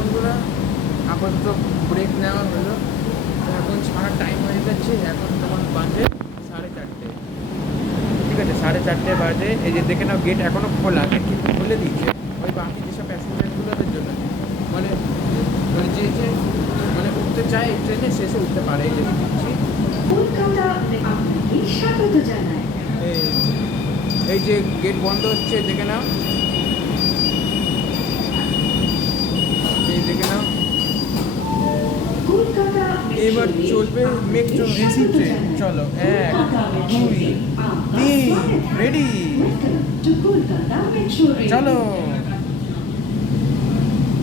বন্ধুরা, আপাতত ব্রেক নেওয়া হলো। তো এখন ছাড়ার টাইম হয়ে যাচ্ছে, এখন তখন বাজে 4:30। ঠিক আছে, 4:30 বাজে। এই যে দেখে নাও, গেট এখনও খোলা, গেট কিন্তু খুলে দিচ্ছে ওই বাকি যেসব প্যাসেঞ্জারগুলোদের জন্য, মানে যে মানে উঠতে চায় এই ট্রেনে শেষে উঠতে পারে। এই যে দিচ্ছি, স্বাগত জানাই। এই যে গেট বন্ধ হচ্ছে, দেখে নাও, এই দেখে নাও। এবার চলবে মেট্রো এসি ট্রেন। চলো, 1, 2, 3, রেডি, চলো।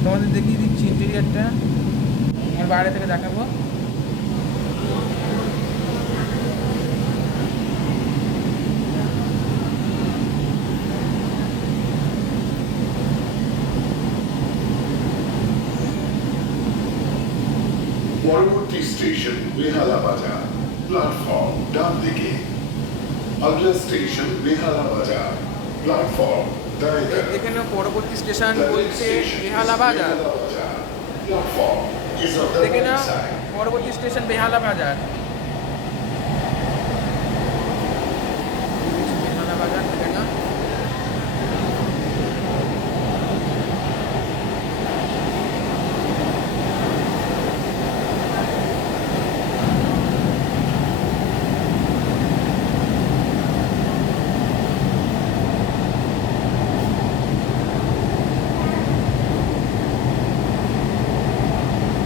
তোমাদের দেখিয়ে দিচ্ছি ইন্টেরিয়ারটা, আমি বাইরে থেকে দেখাবো। পরবর্তী স্টেশন বেহালা বাজার, প্ল্যাটফর্ম ডান দিকে। আগলা স্টেশন বেহালা বাজার, প্ল্যাটফর্ম দাঁড়ায়। এখানে পরবর্তী স্টেশন বলছে বেহালা বাজার। প্ল্যাটফর্ম ইজ অন দ্য দেখে নাও, রাইট সাইড। পরবর্তী স্টেশন বেহালা বাজার। বেহালা বাজার, দেখে নাও।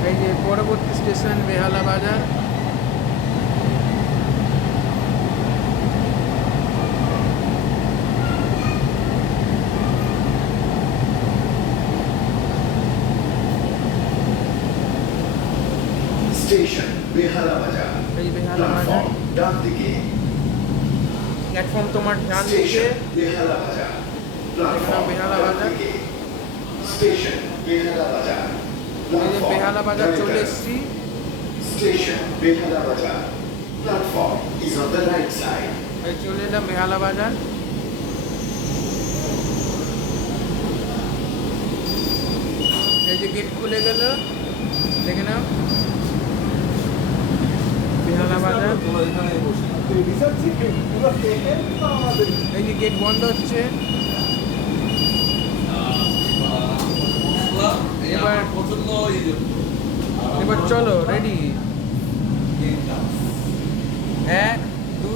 এই যে পরবর্তী স্টেশন বেহালা বাজার। স্টেশন বেহালা বাজার, এই বেহালা বাজার, প্ল্যাটফর্ম ডান দিকে। প্ল্যাটফর্ম তোমার ডান দিকে। স্টেশন বেহালা বাজার, প্ল্যাটফর্ম বেহালা ডান বাজার। দিকে। স্টেশন বেহালা বাজার, এই যে বেহালা বাজার চলে এসেছি। স্টেশন বেহালা বাজার, platform is on the right side. এই চলে এলাম বেহালা বাজার। এই যে গেট খুলে গেল, দেখে নাও, বেহালা বাজার। এই যে গেট বন্ধ হচ্ছে। এবার চলো, রেডি, 1, 2,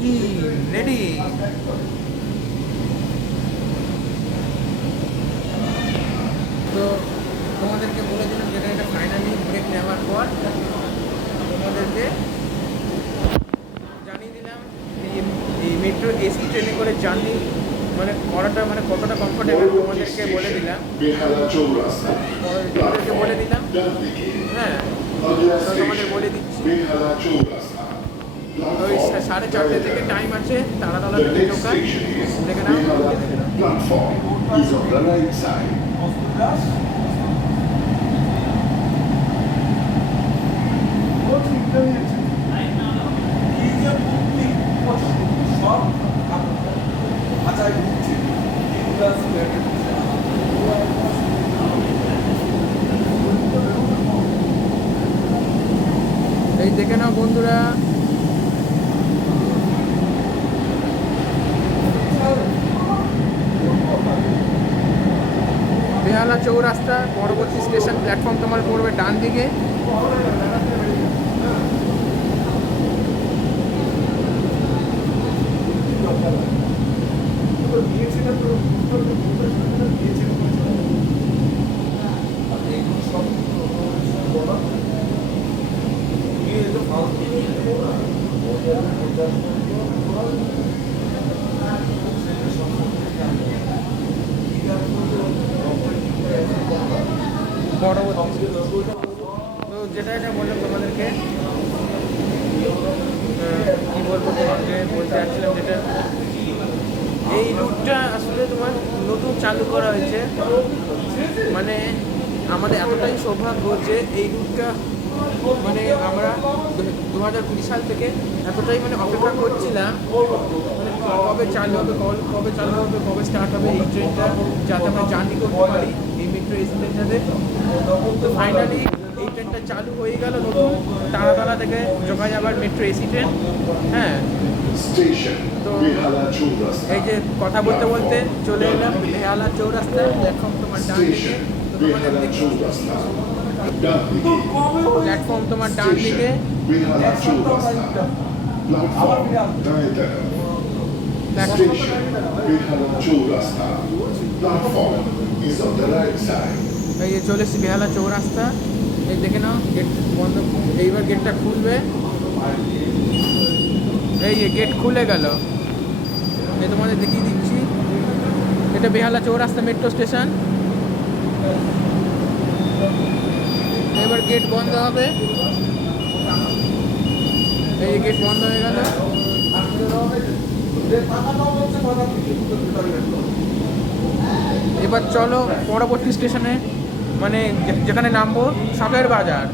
3, রেডি। তো তোমাদেরকে বলে দিলাম, যেটা এটা ফাইনালি ব্রেক নেওয়ার পর তোমাদেরকে জানিয়ে দিলাম এই মেট্রো এসি ট্রেনে করে জার্নি মানে করাটা মানে কতটা কমফোর্টেবল তোমাদেরকে বলে দিলাম। বেহালা চৌরাস্তা, তোমাদেরকে বলে দিলাম, ডান দিকে। হ্যাঁ। আগলা তো তোমাদের স্টেশন বলে দিচ্ছি, বেহালা চৌরাস্তা, ওই প্ল্যাটফর্ম 4:30 থেকে টাইম আছে, তাড়াতাড়ি The থেকে next ঢোকা। station is দেখে নাও, Behala. Platform is on the right side. এই দেখে নাও বন্ধুরা, বেহালা চৌরাস্তা, পরবর্তী স্টেশন প্ল্যাটফর্ম তোমার পড়বে ডান দিকে। পরবর্তী তো যেটা এটা বললাম তোমাদেরকে, কী বলবো তোমাকে বলতে চাচ্ছিলাম, যেটা এই রুটটা আসলে তোমার নতুন চালু করা হয়েছে। মানে আমাদের এতটাই সৌভাগ্য যে এই রুটটা মানে আমরা 2020 সাল থেকে এতটাই মানে অপেক্ষা করছিলাম, মানে কবে চালু হবে, কবে চালু হবে, কবে স্টার্ট হবে এই ট্রেনটা, যাতে আমরা জার্নি করতে পারি এই মেট্রো এসি ট্রেন যাবে। তো ফাইনালি এই ট্রেনটা চালু হয়ে গেল নতুন তারাতলা থেকে জোকা যাবার মেট্রো এসি ট্রেন। হ্যাঁ, Station তো Behala Chowrasta. এই যে কথা বলতে বলতে চলে এলাম বেহালা চৌরাস্তায়, প্ল্যাটফর্ম তোমার ডান দিকে। Station তো তোমাদের Behala দেখিয়ে দিচ্ছি Chowrasta. Dandiki. প্ল্যাটফর্ম তোমার ডান দিকে। Station Behala Chowrasta. Platform Daitara. Platform Station Behala Chowrasta. Platform is on the right side. এই যে চলে এসেছি বেহালা চৌরাস্তা। এই দেখে নাও গেট বন্ধ, এইবার গেটটা খুলবে। এই যে গেট খুলে গেল, এই তোমাদের দেখিয়ে দিচ্ছি। এটা বেহালা চৌরাস্তা মেট্রো স্টেশন। এবার গেট বন্ধ হবে। এই যে গেট বন্ধ হয়ে গেল। এবার চলো পরবর্তী স্টেশনে, মানে যেখানে নামবো শখের বাজার।